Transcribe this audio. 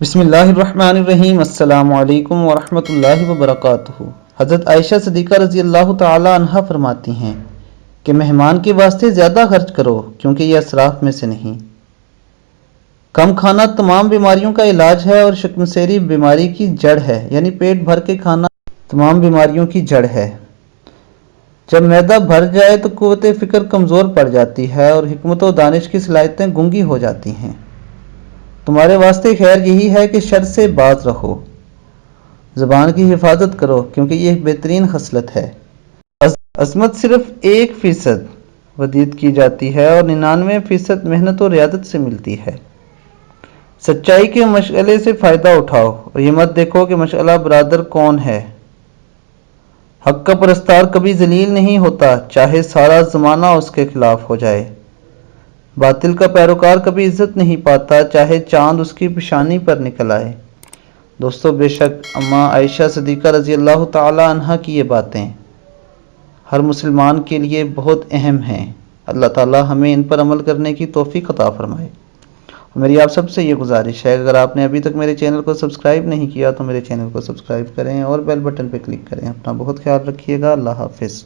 بسم اللہ الرحمن الرحیم۔ السلام علیکم ورحمۃ اللہ وبرکاتہ۔ حضرت عائشہ صدیقہ رضی اللہ تعالی عنہا فرماتی ہیں کہ مہمان کے واسطے زیادہ خرچ کرو کیونکہ یہ اسراف میں سے نہیں۔ کم کھانا تمام بیماریوں کا علاج ہے اور شکمسیری بیماری کی جڑ ہے، یعنی پیٹ بھر کے کھانا تمام بیماریوں کی جڑ ہے۔ جب معدہ بھر جائے تو قوت فکر کمزور پڑ جاتی ہے اور حکمت و دانش کی صلاحیتیں گنگی ہو جاتی ہیں۔ تمہارے واسطے خیر یہی ہے کہ شر سے باز رہو، زبان کی حفاظت کرو کیونکہ یہ ایک بہترین خصلت ہے۔ عظمت صرف 1% ودیت کی جاتی ہے اور 99% محنت و ریاضت سے ملتی ہے۔ سچائی کے مشغلے سے فائدہ اٹھاؤ اور یہ مت دیکھو کہ مشغلہ برادر کون ہے۔ حق کا پرستار کبھی ذلیل نہیں ہوتا، چاہے سارا زمانہ اس کے خلاف ہو جائے۔ باطل کا پیروکار کبھی عزت نہیں پاتا، چاہے چاند اس کی پیشانی پر نکل آئے۔ دوستو، بے شک اماں عائشہ صدیقہ رضی اللہ تعالی عنہا کی یہ باتیں ہر مسلمان کے لیے بہت اہم ہیں۔ اللہ تعالی ہمیں ان پر عمل کرنے کی توفیق عطا فرمائے۔ میری آپ سب سے یہ گزارش ہے، اگر آپ نے ابھی تک میرے چینل کو سبسکرائب نہیں کیا تو میرے چینل کو سبسکرائب کریں اور بیل بٹن پہ کلک کریں۔ اپنا بہت خیال رکھیے گا۔ اللہ حافظ۔